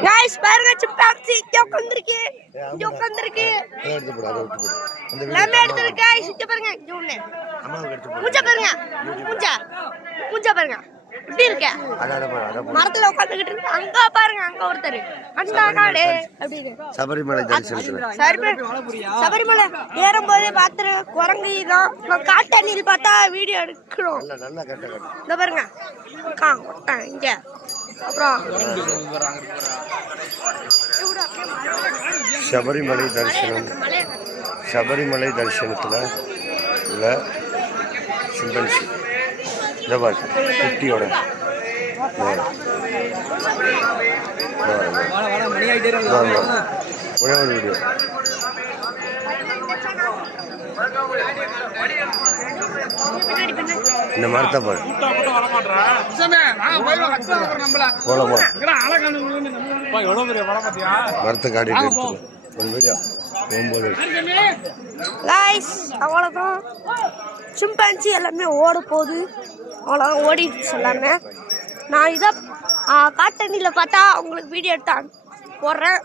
guys பாருங்க chimpanzee இங்க உட்கார்ந்திருக்கு எடுத்து போடு அதை விட்டு போடு அந்த வீடியோ எடுத்துருக்கு गाइस இங்க பாருங்க இங்க ஒண்ணே அம்மாவுக்கு எடுத்து போடு மூஞ்ச பாருங்க மூஞ்ச பாருங்க இப்படி இருக்க அத போடு மரத்துல உட்கார்ந்துகிட்டு இருக்கு அங்க பாருங்க அங்க ஒருத்தர் அந்த காடே அப்படிங்க சபரிமலை தரிசனத்துல சபரிமலை ஏறும்போது பாத்துற குரங்கு இதான் நான் காட்டணியில் பார்த்தா வீடியோ எடுக்கணும் நல்லா கட்ட இந்த பாருங்க இங்க அப்புறம் சபரிமலை தரிசனத்துல உள்ள சிம்பன்சி இந்த பாரு குட்டியோட ஒரே ஒரு வீடியோ இந்த மரத்தை பாரு மரத்தை காட்டிட்டு ஒரு வீடியோ அவ்வளோதான் சிம்பான்சி எல்லாமே ஓட போகுது அவ்வளோதான் ஓடிடுச்சு எல்லாமே நான் இதை காட்டணியில் பார்த்தா உங்களுக்கு வீடியோ எடுத்தான் போடுறேன்